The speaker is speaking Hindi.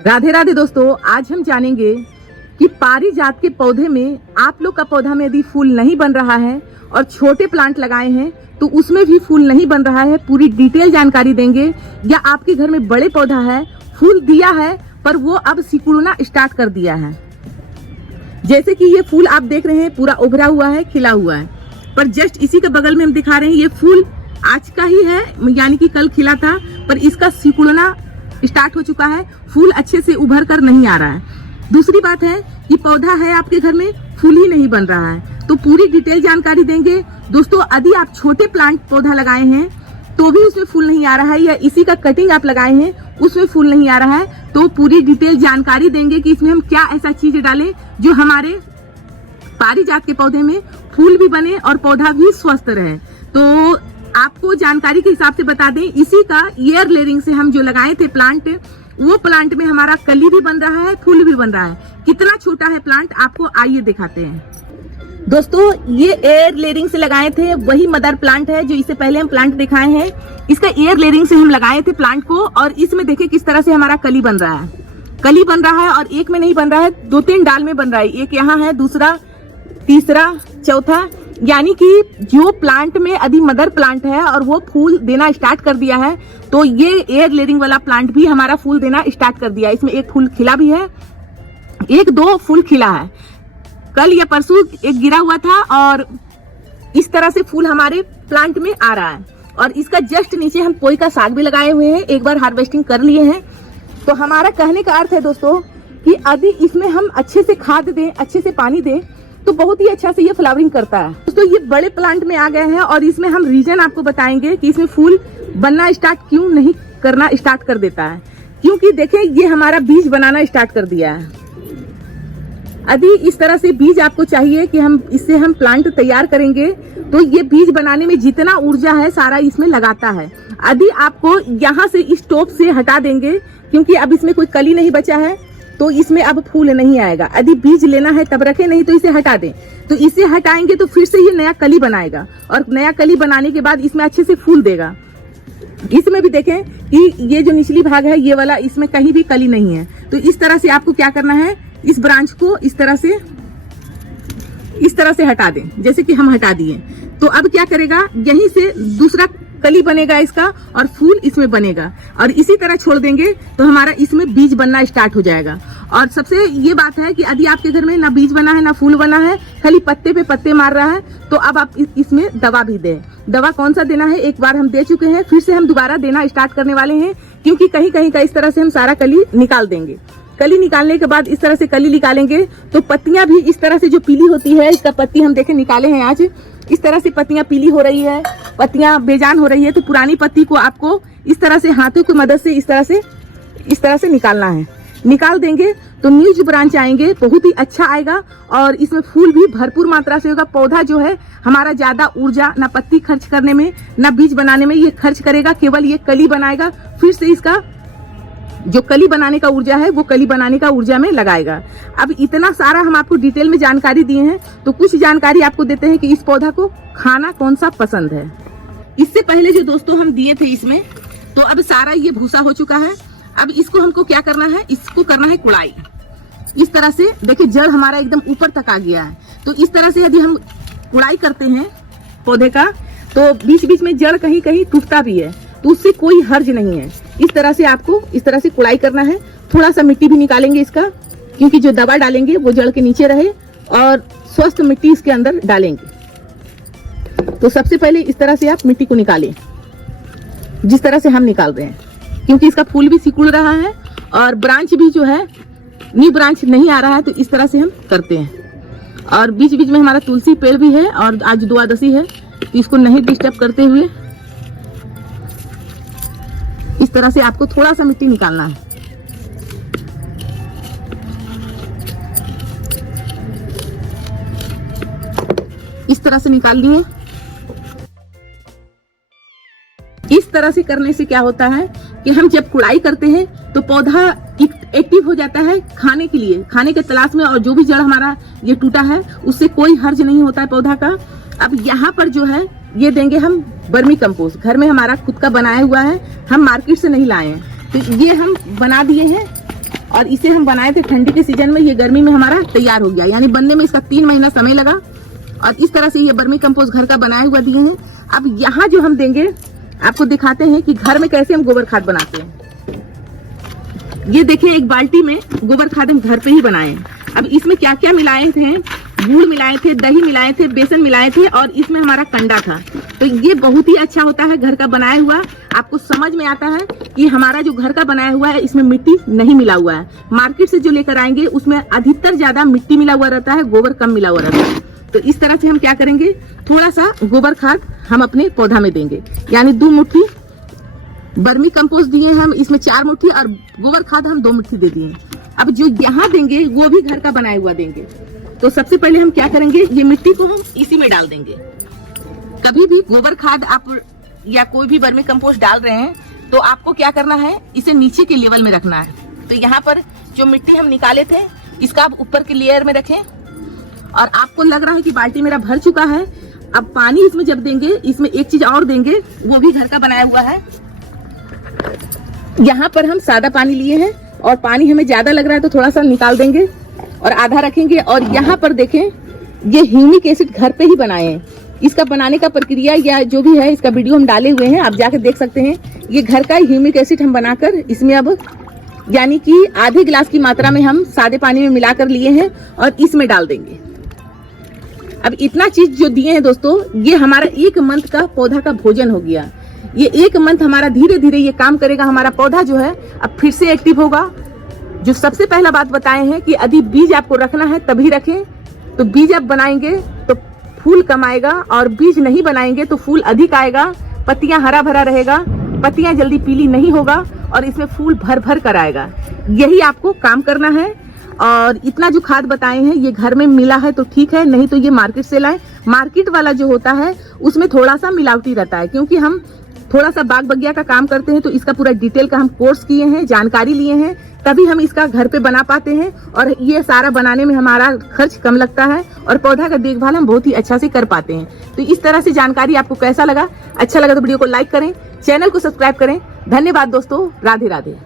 राधे राधे दोस्तों, आज हम जानेंगे कि पारिजात के पौधे में आप लोग का पौधा में यदि फूल नहीं बन रहा है और छोटे प्लांट लगाए हैं तो उसमें भी फूल नहीं बन रहा है, पूरी डिटेल जानकारी देंगे। या आपके घर में बड़े पौधा है, फूल दिया है पर वो अब सिकुड़ना स्टार्ट कर दिया है। जैसे कि ये फूल आप देख रहे हैं पूरा उभरा हुआ है, खिला हुआ है, पर जस्ट इसी के बगल में हम दिखा रहे हैं ये फूल आज का ही है, यानी कि कल खिला था, पर इसका सिकुड़ना स्टार्ट हो चुका है, फूल अच्छे से उभर कर नहीं आ रहा है। दूसरी बात है कि पौधा है आपके घर में, फूल ही नहीं बन रहा है, तो पूरी डिटेल जानकारी देंगे। दोस्तों, यदि आप छोटे प्लांट पौधा लगाए हैं तो भी उसमें फूल नहीं आ रहा है, या इसी का कटिंग आप लगाए हैं उसमें फूल नहीं आ रहा है, तो पूरी डिटेल जानकारी देंगे कि इसमें हम क्या ऐसा चीज डालें जो हमारे पारिजात के पौधे में फूल भी बने और पौधा भी स्वस्थ रहे। तो आपको जानकारी के हिसाब से बता दें, इसी का एयर लेयरिंग से हम जो लगाए थे प्लांट, वो प्लांट में हमारा कली भी बन रहा है, फूल भी बन रहा है। कितना छोटा है प्लांट आपको आइए दिखाते हैं। दोस्तों, ये एयर लेयरिंग से लगाए थे, वही मदर प्लांट है जो इससे पहले हम प्लांट दिखाए हैं। इसका एयर लेयरिंग से हम लगाए थे प्लांट को, और इसमें देखिए किस तरह से हमारा कली बन रहा है। कली बन रहा है और एक में नहीं बन रहा है, 2-3 डाल में बन रहा है। एक यहाँ है, दूसरा, तीसरा, चौथा, यानी कि जो प्लांट में यदि मदर प्लांट है और वो फूल देना स्टार्ट कर दिया है, तो ये एयर लेयरिंग वाला प्लांट भी हमारा फूल देना स्टार्ट कर दिया। इसमें एक फूल खिला भी है, 1-2 फूल खिला है, कल या परसों एक गिरा हुआ था, और इस तरह से फूल हमारे प्लांट में आ रहा है। और इसका जस्ट नीचे हम पोई का साग भी लगाए हुए हैं, एक बार हार्वेस्टिंग कर लिए हैं। तो हमारा कहने का अर्थ है दोस्तों कि यदि इसमें हम अच्छे से खाद दें, अच्छे से पानी दें, तो बहुत ही अच्छा से ये फ्लावरिंग करता है। दोस्तों, ये बड़े प्लांट में आ गए हैं और इसमें हम रीजन आपको बताएंगे कि इसमें फूल बनना स्टार्ट क्यों नहीं करना स्टार्ट कर देता है। क्योंकि देखें, ये हमारा बीज बनाना स्टार्ट कर दिया है। यदि इस तरह से बीज आपको चाहिए कि हम इससे हम प्लांट तैयार करेंगे, तो ये बीज बनाने में जितना ऊर्जा है सारा इसमें लगाता है। यदि आपको यहाँ से इस टॉप से हटा देंगे, क्योंकि अब इसमें कोई कली नहीं बचा है, तो इसमें अब फूल नहीं आएगा। यदि बीज लेना है तब रखें, नहीं तो इसे हटा दें। तो इसे हटाएंगे तो फिर से ये नया कली बनाएगा, और नया कली बनाने के बाद इसमें अच्छे से फूल देगा। इसमें भी देखें कि ये जो निचली भाग है ये वाला, इसमें कहीं भी कली नहीं है। तो इस तरह से आपको क्या करना है, इस ब्रांच को इस तरह से हटा दें, जैसे कि हम हटा दिए। तो अब क्या करेगा, यहीं से दूसरा कली बनेगा इसका, और फूल इसमें बनेगा, और इसी तरह छोड़ देंगे तो हमारा इसमें बीज बनना स्टार्ट हो जाएगा। और सबसे ये बात है कि यदि आपके घर में ना बीज बना है ना फूल बना है, खाली पत्ते पे पत्ते मार रहा है, तो अब आप इसमें दवा भी दें। दवा कौन सा देना है, एक बार हम दे चुके हैं, फिर से हम दोबारा देना स्टार्ट करने वाले हैं, क्योंकि कहीं कहीं का इस तरह से हम सारा कली निकाल देंगे। कली निकालने के बाद इस तरह से कली निकालेंगे तो पत्तियां भी इस तरह से जो पीली होती है, इसका पत्ती हम देखें निकाले हैं आज, इस तरह से पत्तियां पीली हो रही है, पत्तियां बेजान हो रही है। तो पुरानी पत्ती को आपको इस तरह से हाथों की मदद से इस तरह से निकालना है। निकाल देंगे तो न्यू जो ब्रांच आएंगे बहुत ही अच्छा आएगा, और इसमें फूल भी भरपूर मात्रा से होगा। पौधा जो है हमारा ज्यादा ऊर्जा ना पत्ती खर्च करने में ना बीज बनाने में ये खर्च करेगा, केवल ये कली बनाएगा, फिर से इसका जो कली बनाने का ऊर्जा है वो कली बनाने का ऊर्जा में लगाएगा। अब इतना सारा हम आपको डिटेल में जानकारी दिए हैं, तो कुछ जानकारी आपको देते हैं कि इस पौधा को खाना कौन सा पसंद है। इससे पहले जो दोस्तों हम दिए थे इसमें, तो अब सारा ये भूसा हो चुका है। अब इसको हमको क्या करना है, इसको करना है कुड़ाई। इस तरह से देखिए जड़ हमारा एकदम ऊपर तक आ गया है, तो इस तरह से यदि हम कुड़ाई करते हैं पौधे का, तो बीच बीच में जड़ कहीं कहीं टूटता भी है, तो उससे कोई हर्ज नहीं है। इस तरह से आपको इस तरह से कुड़ाई करना है। थोड़ा सा मिट्टी भी निकालेंगे इसका, क्योंकि जो दवा डालेंगे वो जड़ के नीचे रहे, और स्वस्थ मिट्टी इसके अंदर डालेंगे। तो सबसे पहले इस तरह से आप मिट्टी को निकालें, जिस तरह से हम निकाल रहे हैं, क्योंकि इसका फूल भी सिकुड़ रहा है और ब्रांच भी जो है न्यू ब्रांच नहीं आ रहा है, तो इस तरह से हम करते हैं। और बीच बीच में हमारा तुलसी पेड़ भी है, और आज द्वादशी है, तो इसको नहीं डिस्टर्ब करते हुए इस तरह से आपको थोड़ा सा मिट्टी निकालना है। इस तरह से निकाल लिए। इस तरह से करने से क्या होता है कि हम जब कुड़ाई करते हैं तो पौधा एक्टिव हो जाता है खाने के लिए, खाने के तलाश में, और जो भी जड़ हमारा ये टूटा है उससे कोई हर्ज नहीं होता है पौधा का। अब यहाँ पर जो है ये देंगे हम वर्मी कंपोस्ट, घर में हमारा खुद का बनाया हुआ है, हम मार्केट से नहीं लाए हैं। तो ये हम बना दिए हैं और इसे हम बनाए थे ठंडी के सीजन में, ये गर्मी में हमारा तैयार हो गया। यानी बनने में इसका 3 महीना समय लगा। और इस तरह से ये वर्मी कंपोस्ट घर का बनाया हुआ दिए हैं। अब यहाँ जो हम देंगे, आपको दिखाते हैं कि घर में कैसे हम गोबर खाद बनाते हैं। ये देखिए, एक बाल्टी में गोबर खाद हम घर पे ही बनाए। अब इसमें क्या क्या मिलाए थे, गुड़ मिलाए थे, दही मिलाए थे, बेसन मिलाए थे और इसमें हमारा कंडा था। तो ये बहुत ही अच्छा होता है घर का बनाया हुआ। आपको समझ में आता है कि हमारा जो घर का बनाया हुआ है इसमें मिट्टी नहीं मिला हुआ है। मार्केट से जो लेकर आएंगे उसमें अधिकतर ज्यादा मिट्टी मिला हुआ रहता है, गोबर कम मिला हुआ रहता है। तो इस तरह से हम क्या करेंगे, थोड़ा सा गोबर खाद हम अपने पौधा में देंगे। यानी 2 मुट्ठी वर्मी कंपोस्ट दिए हम, इसमें 4 मुट्ठी और गोबर खाद हम 2 मुट्ठी दे दिए। अब जो यहाँ देंगे वो भी घर का बनाया हुआ देंगे। तो सबसे पहले हम क्या करेंगे, ये मिट्टी को हम इसी में डाल देंगे। कभी भी गोबर खाद आप या कोई भी वर्मी कंपोस्ट डाल रहे हैं तो आपको क्या करना है, इसे नीचे के लेवल में रखना है। तो यहाँ पर जो मिट्टी हम निकाले थे इसका आप ऊपर के लेयर में रखें। और आपको लग रहा है कि बाल्टी मेरा भर चुका है। अब पानी इसमें जब देंगे, इसमें एक चीज और देंगे, वो भी घर का बनाया हुआ है। यहाँ पर हम सादा पानी लिए हैं और पानी हमें ज्यादा लग रहा है तो थोड़ा सा निकाल देंगे और आधा रखेंगे। और यहाँ पर देखें, ये ह्यूमिक एसिड घर पे ही बनाए हैं। इसका बनाने का प्रक्रिया या जो भी है, इसका वीडियो हम डाले हुए हैं, आप जाकर देख सकते हैं। ये घर का ह्यूमिक एसिड हम बनाकर इसमें अब यानी कि आधे गिलास की मात्रा में हम सादे पानी में मिलाकर लिए हैं और इसमें डाल देंगे। अब इतना चीज जो दिए हैं दोस्तों, ये हमारा 1 मंथ का पौधा का भोजन हो गया। ये 1 मंथ हमारा धीरे धीरे ये काम करेगा। हमारा पौधा जो है अब फिर से एक्टिव होगा। जो सबसे पहला बात बताए हैं कि यदि बीज आपको रखना है तभी रखें। तो बीज आप बनाएंगे तो फूल कम आएगा और बीज नहीं बनाएंगे तो फूल अधिक आएगा, पत्तियां हरा भरा रहेगा, पत्तियां जल्दी पीली नहीं होगा और इसमें फूल भर भर कर आएगा। यही आपको काम करना है। और इतना जो खाद बताए हैं ये घर में मिला है तो ठीक है, नहीं तो ये मार्केट से लाएं। मार्केट वाला जो होता है उसमें थोड़ा सा मिलावटी रहता है, क्योंकि हम थोड़ा सा बाग बगिया का काम करते हैं तो इसका पूरा डिटेल का हम कोर्स किए हैं, जानकारी लिए हैं, तभी हम इसका घर पे बना पाते हैं। और ये सारा बनाने में हमारा खर्च कम लगता है और पौधा का देखभाल हम बहुत ही अच्छा से कर पाते हैं। तो इस तरह से जानकारी आपको कैसा लगा? अच्छा लगा तो वीडियो को लाइक करें, चैनल को सब्सक्राइब करें। धन्यवाद दोस्तों, राधे राधे।